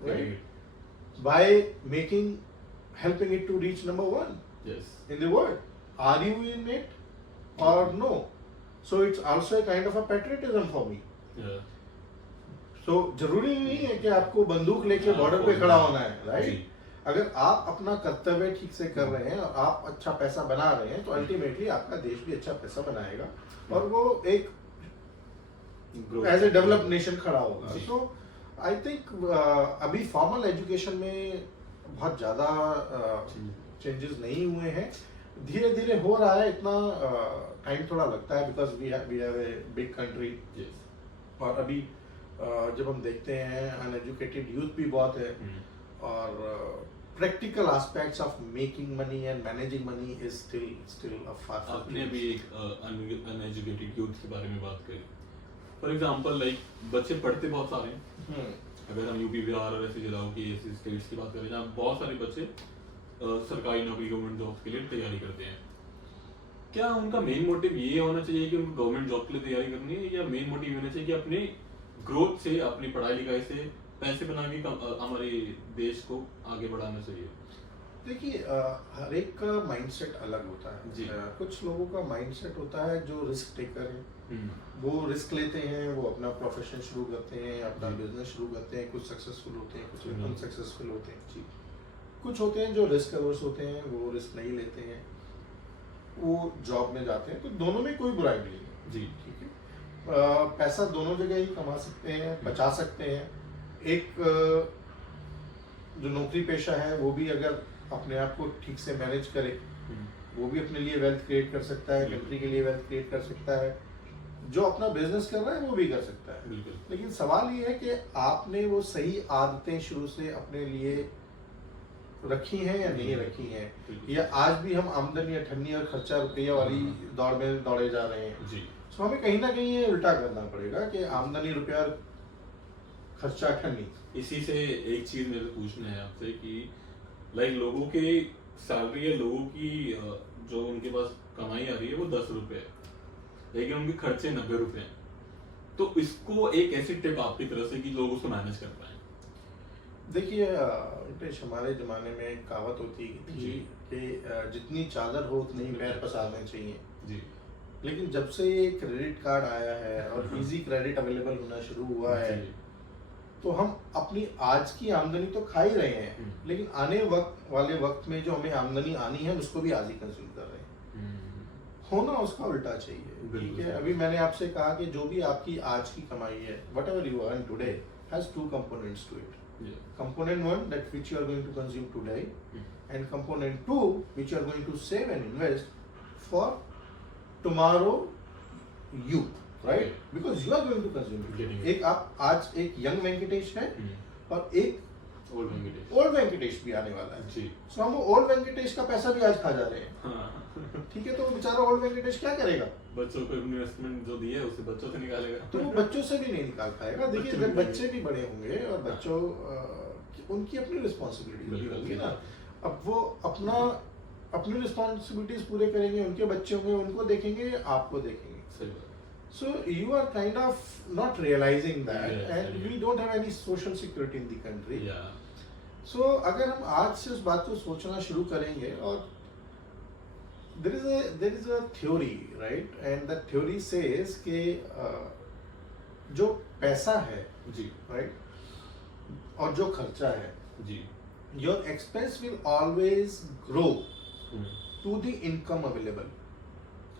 right? By helping it to reach number 1 Yes. in the world. Are you in it or no? So it's also a kind of a patriotism for me. Yeah. So जरूरी नहीं है कि आपको बंदूक लेके बॉर्डर पे खड़ा होना है, राइट? अगर आप अपना कर्तव्य ठीक से कर रहे हैं और आप अच्छा पैसा बना रहे हैं तो अल्टीमेटली आपका देश भी अच्छा पैसा बनाएगा और वो एक एज ए डेवलप्ड नेशन खड़ा होगा. जी. सो आई थिंक अभी फॉर्मल एजुकेशन में बहुत ज़्यादा चेंजेस नहीं हुए हैं. धीरे धीरे हो रहा है. इतना टाइम थोड़ा लगता है because we have a big country. Yes. और अभी जब हम देखते हैं अनएजुकेटेड यूथ भी बहुत है और practical aspects of making money and managing money is still a far. आपने अभी एक अनएजुकेटेड यूथ के बारे में बात करी. फॉर एग्जांपल लाइक बच्चे पढ़ते बहुत सारे हैं. अगर हम यूपी बिहार और ऐसे जिलों की ऐसी स्टेट्स की बात करें जहाँ बहुत सारे बच्चे सरकारी नौकरी गवर्नमेंट जॉब्स के लिए तैयारी करते हैं. क्या उनका मेन मोटिव ये होना चाहिए कि उनको गवर्नमेंट जॉब के लिए तैयारी करनी है या मेन मोटिव होना चाहिए कि अपने ग्रोथ से अपनी पढ़ाई लिखाई से पैसे बना के हमारे देश को आगे बढ़ाना चाहिए? देखिए हर एक का माइंडसेट अलग होता है. जी. कुछ लोगों का माइंडसेट होता है जो रिस्क टेकर है. वो रिस्क लेते हैं, वो अपना प्रोफेशन शुरू करते हैं, अपना जी. बिजनेस शुरू करते हैं. कुछ सक्सेसफुल होते हैं, कुछ हम्म. अनसक्सेसफुल होते हैं. जी. कुछ होते हैं जो रिस्क अवर्स होते हैं, वो रिस्क नहीं लेते हैं, वो जॉब में जाते हैं. तो दोनों में कोई बुराई नहीं है. जी. ठीक है. पैसा दोनों जगह ही कमा सकते हैं, बचा सकते हैं. एक जो नौकरी पेशा है वो भी अगर अपने आप को ठीक से मैनेज करे वो भी अपने लिए वेल्थ क्रिएट कर सकता है, कंट्री के लिए वेल्थ क्रिएट कर सकता है. जो अपना बिजनेस कर रहा है वो भी कर सकता है. बिल्कुल. लेकिन सवाल ये है कि आपने वो सही आदतें शुरू से अपने लिए रखी हैं या नहीं रखी हैं, या आज भी हम आमदनी अठन्नी और खर्चा रुपया वाली दौड़ में दौड़े जा रहे हैं. जी. सो हमें कहीं ना कहीं ये उल्टा करना पड़ेगा कि आमदनी रुपया खर्चा अठन्नी. इसी से एक चीज मेरे को पूछना है आपसे कि लाइक लोगों के सैलरी या लोगों की जो उनके पास कमाई आ रही है वो 10 रुपए है लेकिन उनके खर्चे 90 रुपए हैं। तो इसको एक ऐसी टिप आपकी तरफ से कि लोग उसको मैनेज कर पाए। देखिए वेंकटेश, हमारे ज़माने में एक कहावत होती थी जी। कि जितनी चादर हो उतने ही पैर पसारने चाहिए। जी। लेकिन जब से ये क्रेडिट कार्ड आया है और हाँ। इजी क्रेडिट अवेलेबल होना शुरू हुआ है, जी। तो हम अपनी आज की आमदनी तो खा ही रहे हैं, लेकिन आने वाले वक्त में जो हमें आमदनी आनी है उसको भी आज ही कंज्यूम कर रहे हैं। होना उसका उल्टा चाहिए, ठीक बिल्कुल। है। अभी मैंने आपसे कहा कि जो भी आपकी आज की कमाई है, whatever you earn today has two components to it. Component one, that which you are going to consume today, and component two, which you are going to save and invest for tomorrow you, right? Because you are going to consume it. Getting it. एक आप आज एक यंग वेंकटेश है और एक ओल्ड वेंकटेश। ओल्ड वेंकटेश भी आने वाला है। जी। सो हम ओल्ड वेंकटेश का पैसा भी आज खा जा रहे हैं, हाँ। ठीक है। तो बेचारा ओल्ड वेंकटेश क्या करेगा? बच्चों को इन्वेस्टमेंट जो दी है उसे बच्चों से निकालेगा। तो वो बच्चों से भी नहीं निकाल पाएगा। देखिए, जब बच्चे भी बड़े होंगे और बच्चों उनकी अपनी रिस्पॉन्सिबिलिटी होगी ना। अब वो अपनी रिस्पॉन्सिबिलिटीज पूरे करेंगे, उनके बच्चे होंगे, उनको देखेंगे, आपको देखेंगे। सही बात। So you are kind of not realizing that, Yes, and yeah. we don't have any social security in the country. Yeah. So अगर हम आज से उस बात को सोचना शुरू करेंगे, और there is a theory, right? And that theory says कि जो पैसा है, जी। right, और जो खर्चा है, जी। your expense will always grow hmm. to the income available.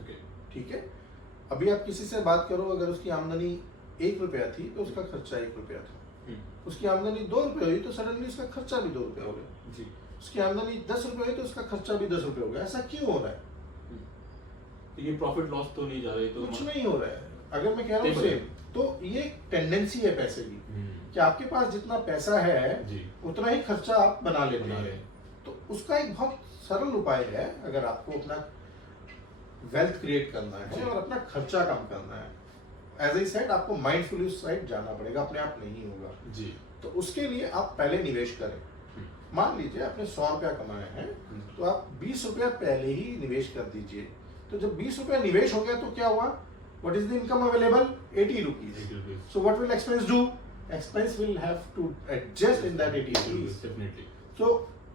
Okay. ठीक है। अभी आप किसी से बात करो, अगर उसकी आमदनी 1 रुपया थी तो उसका खर्चा 1 रुपया था। उसकी आमदनी 2 रुपये हुई तो सडनली उसका खर्चा भी 2 रुपये हो गया। जी। उसकी आमदनी 10 रुपये हुई तो उसका खर्चा भी 10 रुपये हो गया। ऐसा क्यों हो रहा है? ये प्रॉफिट लॉस तो नहीं जा रही तो कुछ नहीं हो रहा है। अगर मैं कह रहा हूँ सेम, तो ये टेंडेंसी है पैसे की कि आपके पास जितना पैसा है जी। उतना ही खर्चा आप बना लेते बना हैं। रहे हैं। तो उसका एक बहुत सरल उपाय है, अगर आपको अपना वेल्थ क्रिएट करना है जी। और अपना खर्चा कम करना है, एज आई सेड, आपको माइंडफुली उस साइड जाना पड़ेगा, अपने आप नहीं होगा। जी। तो उसके लिए आप पहले निवेश करें। मान लीजिए आपने 100 रुपया कमाए हैं, तो आप 20 रुपया पहले ही निवेश कर दीजिए। तो जब 20 रुपया निवेश हो गया तो क्या हुआ? What is the income available? 80 rupees. 80 rupees. So what will expense do? Expense will have to adjust in that 80 rupees. Definitely. So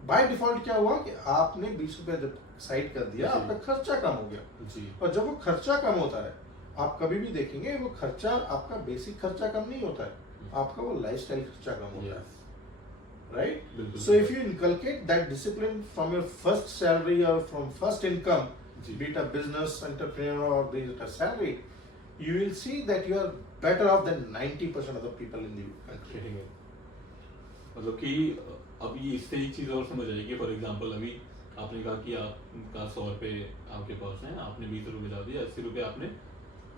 by default क्या हुआ कि आपने 20 रुपया जब साइड कर दिया, जी। आपका खर्चा कम हो गया। जी। और जब वो खर्चा कम होता है, आप कभी भी देखेंगे वो खर्चा, आपका बेसिक खर्चा कम नहीं होता है, आपका वो लाइफस्टाइल खर्चा कम होता है, राइट? बिल्कुल। So if you inculcate that discipline from your first salary or from first income, ji. be it a business entrepreneur or be it a salary, you will see that you are better off than 90% of the people in the country. Getting it. मतलब कि अभी इससे एक चीज और समझ आएगी। फॉर एग्जांपल अभी आपने कहा कि आपका 100 रुपए आपके पास है, आपने 20 रुपए डाल दिए, 80 रुपए आपने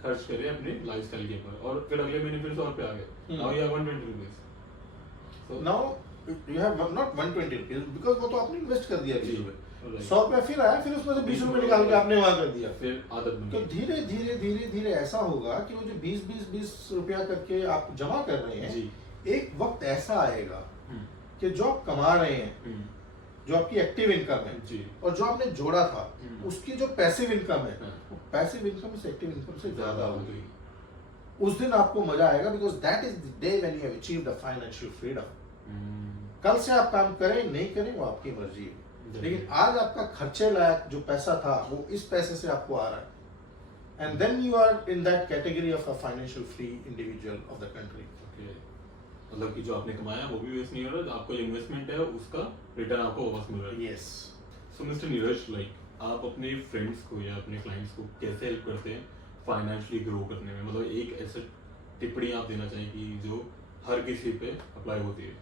खर्च करे अपने लाइफस्टाइल के ऊपर, और फिर अगले महीने फिर 100 रुपए आ गए। Now you have 120 rupees. So Now you have not 120 rupees because वो तो आपने इन्वेस्ट कर दिया 20 जी। रुपए। Right. 100 रुपया फिर आया, फिर उसमें से 20 रुपए निकाल के आपने वहां कर दिया। फिर आदत बन तो गई। धीरे धीरे धीरे धीरे ऐसा होगा कि वो जो 20 रुपया करके आप जमा कर रहे हैं, जी। एक वक्त ऐसा आएगा हम्म। कि जो आप कमा रहे हैं, हम्म। जो आपकी एक्टिव इनकम है, जी। और जो आपने जोड़ा था, हम्म। उसकी जो पैसिव इनकम है, हाँ। वो पैसिव इनकम से एक्टिव इनकम से ज्यादा ज्यादा हो होगी। गई। उस दिन आपको मजा आएगा, because that is the day when you have achieved the financial freedom. कल से आप काम करें नहीं करें वो आपकी मर्जी है, लेकिन आज आपका खर्चे लायक जो पैसा था वो इस पैसे से आपको आ रहा है, and then you are in that category of a financial free individual of the country. Okay. मतलब कि जो आपने कमाया वो भी वेस्ट नहीं हो रहा, आपको जो इन्वेस्टमेंट है उसका रिटर्न आपको वापस मिल रहा है। यस। सो मिस्टर नीरज, लाइक आप अपने फ्रेंड्स को या अपने क्लाइंट्स को कैसे हेल्प करते हैं फाइनेंशियली ग्रो करने में? मतलब एक ऐसे टिप्पणी आप देना चाहिए कि जो हर किसी पे अप्लाई होती है।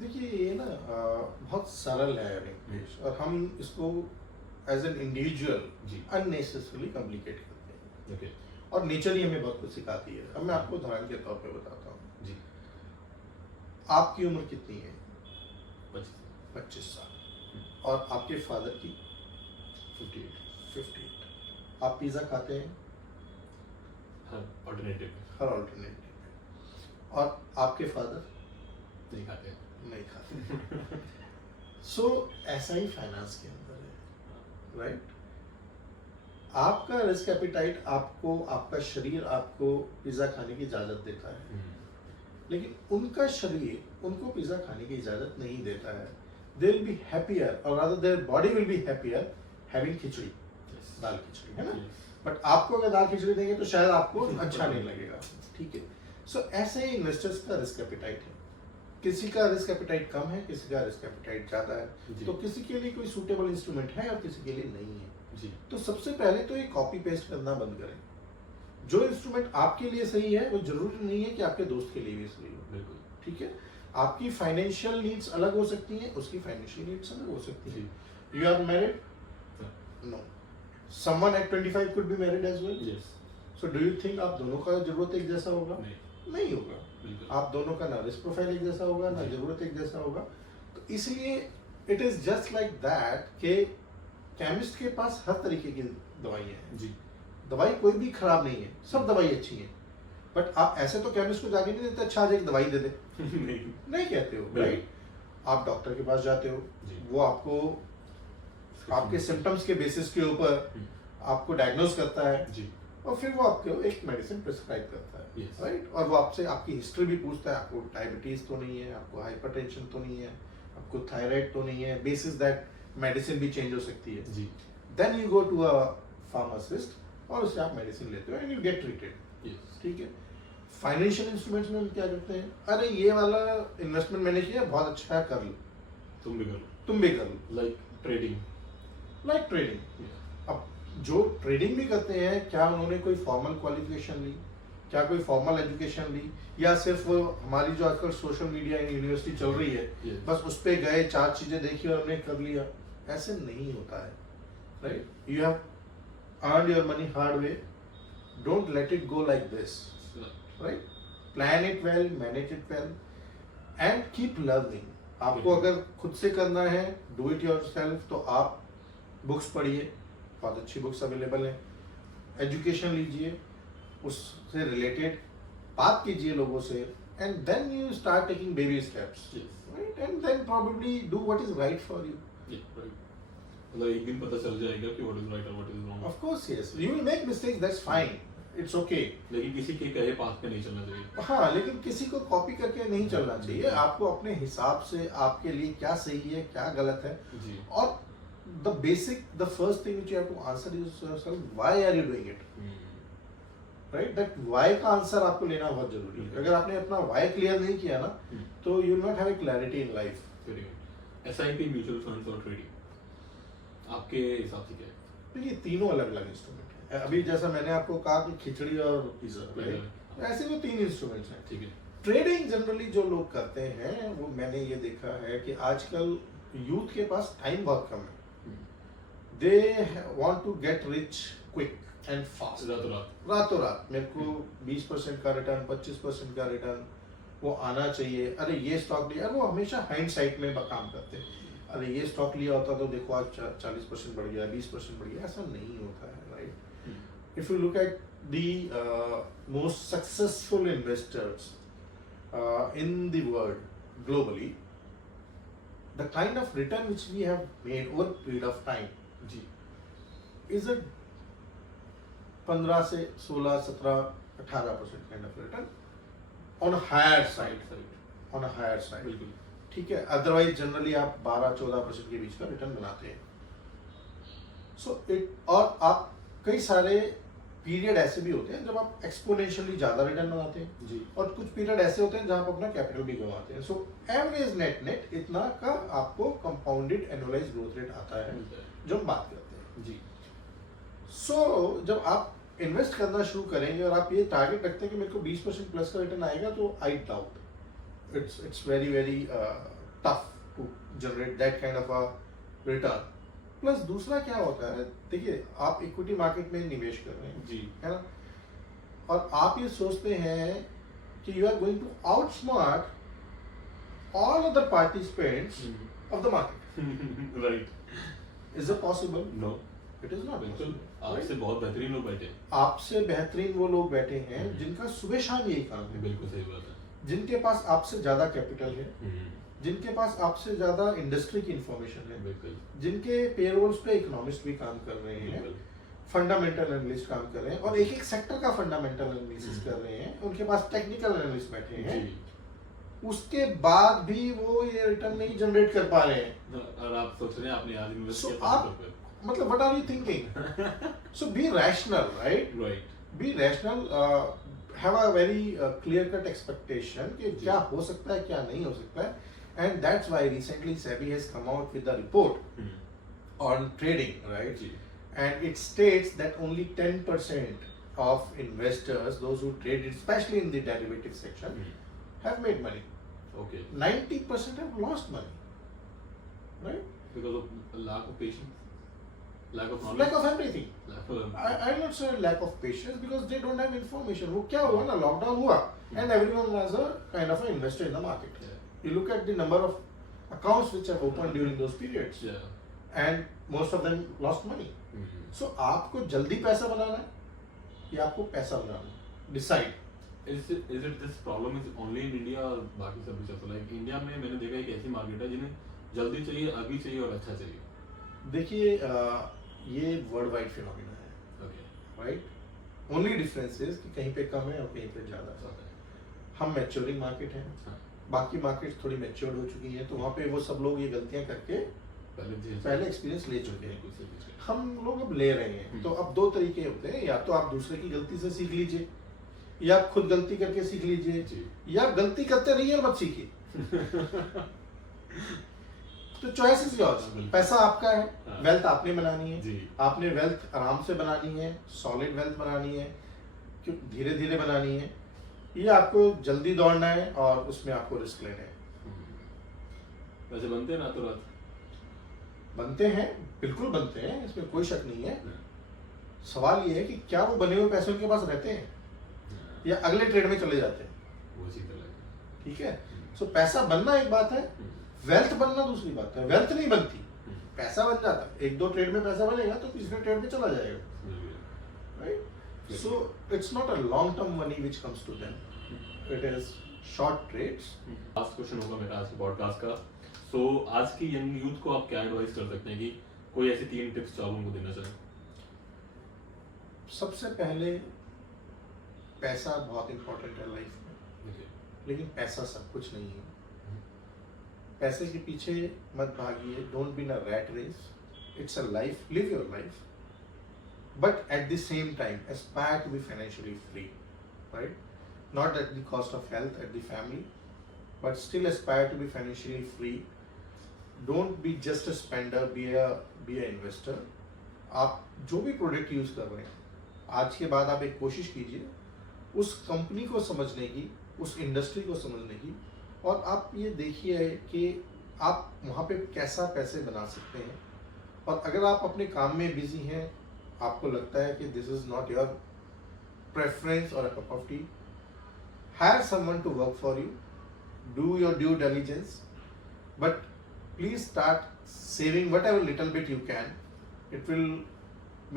देखिए, ये ना बहुत सरल है वेंकटेश, और हम इसको एज एन इंडिविजुअल जी। अननेसेसरली कॉम्प्लिकेट करते हैं, ओके। और नेचर ही हमें बहुत कुछ सिखाती है। अब मैं आपको उदाहरण के तौर पे बताता हूँ। जी। आपकी उम्र कितनी है? 25 साल। और आपके फादर की 58। आप पिज़्ज़ा खाते हैं हर ऑल्टरनेटिव हर ऑल्टरनेटिव पे, और आपके फादर नहीं खाते हैं। नहीं खाते। सो ऐसा ही फाइनेंस के अंदर है, राइट? आपका रिस्क एपिटाइट आपको, आपका शरीर आपको पिज्जा खाने की इजाजत देता है, लेकिन उनका शरीर उनको पिज्जा खाने की इजाजत नहीं देता है. दे विल बी हैप्पियर, और rather their body will be happier having khichdi, dal khichdi, है ना. बट आपको अगर दाल खिचड़ी देंगे तो शायद आपको अच्छा नहीं लगेगा. ठीक है. सो ऐसे ही इन्वेस्टर्स का रिस्क एपिटाइट है. किसी का रिस्क एपिटाइट कम है, किसी का रिस्क एपिटाइट ज्यादा है. तो किसी के लिए कोई सूटेबल इंस्ट्रूमेंट है और किसी के लिए नहीं है. तो सबसे पहले तो ये कॉपी पेस्ट करना बंद करें. जो इंस्ट्रूमेंट आपके लिए सही है वो जरूरी नहीं है कि आपके दोस्त के लिए भी सही हो. बिल्कुल. ठीक है. आपकी फाइनेंशियल नीड्स अलग हो सकती हैं, उसकी फाइनेंशियल नीड्स अलग हो सकती हैं. You are married? No. Someone at 25 could be married as well. Yes. So do you think आप दोनों का जरूरत एक जैसा होगा? नहीं होगा. बिल्कुल. आप दोनों का ना रिस्क प्रोफाइल एक जैसा होगा, ना जरूरत एक जैसा होगा. तो इसलिए it is just like that कि केमिस्ट के पास हर तरीके की दवाइयाँ हैं. जी. दवाई कोई भी खराब नहीं है, सब दवाई अच्छी है. बट आप ऐसे तो केमिस्ट को जाके नहीं देते, अच्छा आज एक दवाई दे दे. नहीं कहते हो, राइट. आप डॉक्टर के पास जाते हो, वो आपको आपके सिम्टम्स के बेसिस के ऊपर आपको डायग्नोज करता है. जी. और फिर वो आपको एक मेडिसिन प्रिस्क्राइब करता है. Yes. राइट. और वो आपसे आपकी हिस्ट्री भी पूछता है. आपको डायबिटीज तो नहीं है, आपको हाइपरटेंशन तो नहीं है, आपको थायराइड तो नहीं है. बेसिस दैट मेडिसिन भी चेंज हो सकती है. जी. Then you go to a pharmacist और उससे आप मेडिसिन लेते हो and you get treated. Yes. ठीक है. फाइनेंशियल इंस्ट्रूमेंट्स में हम क्या करते हैं, अरे ये वाला इन्वेस्टमेंट मैंने किया बहुत अच्छा है, कर लो. तुम भी करो. तुम भी कर लो. Like trading. Like trading. अब जो ट्रेडिंग भी करते हैं, क्या उन्होंने कोई फॉर्मल क्वालिफिकेशन ली, क्या कोई फॉर्मल एजुकेशन ली, या सिर्फ वो हमारी जो आजकल सोशल मीडिया यूनिवर्सिटी चल रही है, Yes. बस उस पे गए, 4 चीजें देखी और हमने कर लिया. ऐसे नहीं होता है. Right. You have earned your money hard way. Don't let it go like this. Right. Plan it well, manage it well and keep learning. आपको अगर खुद से करना है, डू इट योरसेल्फ, तो आप बुक्स पढ़िए, बहुत अच्छी बुक्स अवेलेबल हैं. एजुकेशन लीजिए, उससे रिलेटेड बात कीजिए लोगों से, and then you start taking baby steps. Right. And then probably do what is right for you. मतलब एक दिन पता चल जाएगा कि व्हाट इज राइट और what is wrong. Of course yes, you will make mistakes, that's fine, it's okay. लेकिन किसी के कहे पाथ पे नहीं चलना चाहिए. हाँ, लेकिन किसी को कॉपी करके नहीं चलना चाहिए. आपको अपने हिसाब से आपके लिए क्या सही है, क्या गलत है. जी. और the first thing which you have to answer is yourself, why are you doing it? Right. That why का आंसर आपको लेना बहुत जरूरी है. अगर आपने अपना वाई क्लियर नहीं किया ना, तो you will not have a clarity in life. Very good. SIP, mutual funds और ट्रेडिंग आपके हिसाब से क्या है? तो ये तीनों अलग अलग इंस्ट्रूमेंट है. अभी जैसा मैंने आपको कहा कि खिचड़ी और पिज्जा, राइट, ऐसे वो 3 इंस्ट्रूमेंट्स हैं. ठीक है. ट्रेडिंग जनरली जो लोग करते हैं, वो मैंने ये देखा है कि आजकल यूथ के पास टाइम बहुत कम है. They want to get rich quick and fast. रातों रात मेरे को 20% का रिटर्न, 25% का रिटर्न वो आना चाहिए. अरे ये स्टॉक लिया, वो हमेशा हाइंडसाइट में काम करते हैं. अरे ये स्टॉक लिया होता तो देखो आज 40% बढ़ गया, 20% बढ़ गया. ऐसा नहीं होता है. Right. If you look at the most successful investors in the world globally, the kind of return which we have made over a period of time is a 15 से 16, 17, 18% kind of return on a higher side. On a higher side. बिल्कुल. ठीक है. अदरवाइज जनरली आप 12-14% के बीच का रिटर्न बनाते हैं. सो और आप कई सारे पीरियड ऐसे भी होते हैं जब आप एक्सपोनेंशियली ज्यादा रिटर्न बनाते हैं जी. और कुछ पीरियड ऐसे होते हैं जहां आप अपना कैपिटल भी गंवाते हैं. सो एवरेज नेट इतना का आपको कंपाउंडेड एनुअलाइज ग्रोथ रेट आता है जो हम बात करते हैं. जी. सो जब आप इन्वेस्ट करना शुरू करेंगे और आप ये टारगेट रखते हैं कि मेरे को 20% प्लस का रिटर्न आएगा, तो I doubt it's very very tough to generate that kind of a return. Plus दूसरा क्या होता है, देखिए आप इक्विटी मार्केट में निवेश कर रहे हैं जी. है ना, और आप ये सोचते हैं कि you are going to outsmart all other participants of the market. Right. Is it possible? No, it is not. बिल्कुल. आपसे बहुत बेहतरीन लोग बैठे. आपसे बेहतरीन वो लोग बैठे हैं जिनका सुबह शाम यही काम है. बिल्कुल सही बात है. जिनके पास आपसे ज्यादा कैपिटल है, जिनके पास आपसे ज्यादा इंडस्ट्री की इंफॉर्मेशन है, बिल्कुल. जिनके पेरोल्स पे इकोनॉमिस्ट भी काम कर रहे हैं, फंडामेंटल एनालिस्ट काम कर रहे हैं और एक एक सेक्टर का फंडामेंटल एनालिसिस कर रहे हैं, उनके पास टेक्निकल एनालिस्ट बैठे हैं, उसके बाद भी वो ये रिटर्न नहीं जनरेट कर पा रहे हैं। और आप सोच रहे हैं आपने आज इन्वेस्ट So, किया आप मतलब what are you thinking? So be rational, right? Right, be rational, have a very clear cut expectation कि क्या हो सकता है क्या नहीं हो सकता है, and that's why recently SEBI has come out with the report on trading, right? And it states that only 10% of investors, those who trade, especially in the derivative section, have made money. okay, 90% have lost money, right? because of lack of patience, lack of knowledge, Lack of everything. lack of I not say lack of patience because they don't have information. वो क्या हुआ ना, लॉकडाउन हुआ and everyone was a kind of an investor in the market. Yeah. You look at the number of accounts which have opened during those periods, yeah. and most of them lost money. So आपको जल्दी पैसा बनाना है या आपको पैसा बनाना है? Decide. Is it this problem is only in India और बाकी सब भी चलता है? Like इंडिया में मैंने देखा एक ऐसी मार्केट है जिन्हें जल्दी चाहिए, अभी चाहिए और अच्छा चाहिए। देखिए ये वर्ल्ड वाइड फिनोमिना है, Okay. Right? Only difference is कि कहीं पे कम है और कहीं पे ज़्यादा है। हम मैच्योरिंग मार्केट हैं, हाँ, बाकी मार्केट्स थोड़ी मैच्योर्ड हो चुकी हैं, तो वहाँ पे वो सब लोग ये गलतियाँ करके पहले एक्सपीरियंस ले चुके हैं। हम लोग अब ले रहे हैं, तो अब दो तरीके होते हैं, या तो आप दूसरे की गलती से सीख लीजिए, या आप खुद गलती करके सीख लीजिए, या आप गलती करते रहिए और मत सीखिए। तो चॉइस इज योर्स। पैसा आपका है, वेल्थ आपने बनानी है, आपने वेल्थ आराम से बनानी है, सॉलिड वेल्थ बनानी है, क्यों धीरे धीरे बनानी है, ये आपको जल्दी दौड़ना है और उसमें आपको रिस्क लेना है। वैसे बनते हैं रातों रात? बनते हैं, बिल्कुल बनते हैं, इसमें कोई शक नहीं है। सवाल ये है कि क्या वो बने हुए पैसे उनके पास रहते हैं या अगले ट्रेड में चले जाते हैं, वो चीज़ अलग है। ठीक है? सो पैसा बनना एक बात है, वेल्थ बनना दूसरी बात है। वेल्थ नहीं बनती, पैसा बन जाता है, एक दो ट्रेड में पैसा बनेगा तो तीसरे ट्रेड में चला जाएगा, right? So it's not a long term money which comes to them, it is short trades. Last question होगा मेरा आज के पॉडकास्ट का। सो आज की यंग यूथ को आप क्या एडवाइस कर सकते हैं कि कोई ऐसी 3 टिप्स जो आप उनको देना चाहें? सबसे पहले पैसा बहुत इंपॉर्टेंट है लाइफ में, लेकिन पैसा सब कुछ नहीं है। पैसे के पीछे मत भागिए, don't be in a rat race, it's a life, live your life, but at the same time aspire to be financially free, right? Not at the cost of health, at the family, but still aspire to be financially free. Don't be just a spender, be a investor. आप जो भी प्रोडक्ट यूज कर रहे हैं, आज के बाद आप एक कोशिश कीजिए उस कंपनी को समझने की, उस इंडस्ट्री को समझने की, और आप ये देखिए कि आप वहाँ पे कैसा पैसे बना सकते हैं। और अगर आप अपने काम में बिजी हैं, आपको लगता है कि this is not your preference और a cup of tea, hire someone to work for you, do your due diligence, but please start saving whatever little bit you can. It will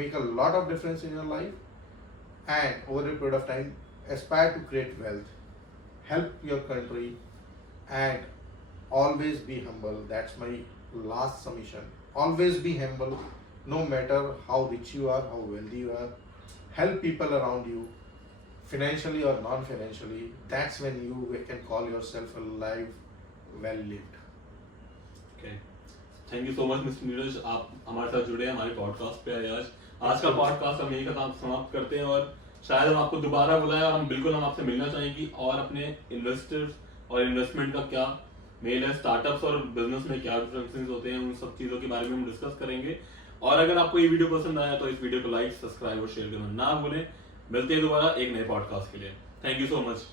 make a lot of difference in your life, and over a period of time aspire to create wealth, help your country, and always be humble. That's my last submission. Always be humble, no matter how rich you are, how wealthy you are. Help people around you, financially or non-financially. That's when you can call yourself a life well lived. Okay. Thank you so much, Mr. Neeraj, आप हमारे साथ जुड़े हैं, हमारे पॉडकास्ट पे आए आज का पॉडकास्ट हम यही खत्म समाप्त करते हैं, और शायद हम आपको दोबारा बुलाएं, और हम आपसे मिलना चाहेंगे और अपने इन्वेस्टर्स और इन्वेस्टमेंट का क्या मेल है, स्टार्टअप्स और बिजनेस में क्या डिफरेंसेस होते हैं, उन सब चीज़ों के बारे में हम डिस्कस करेंगे। और अगर आपको ये वीडियो पसंद आया तो इस वीडियो को लाइक, सब्सक्राइब और शेयर करना ना भूलें। मिलते हैं दोबारा एक नए पॉडकास्ट के लिए। Thank you so much.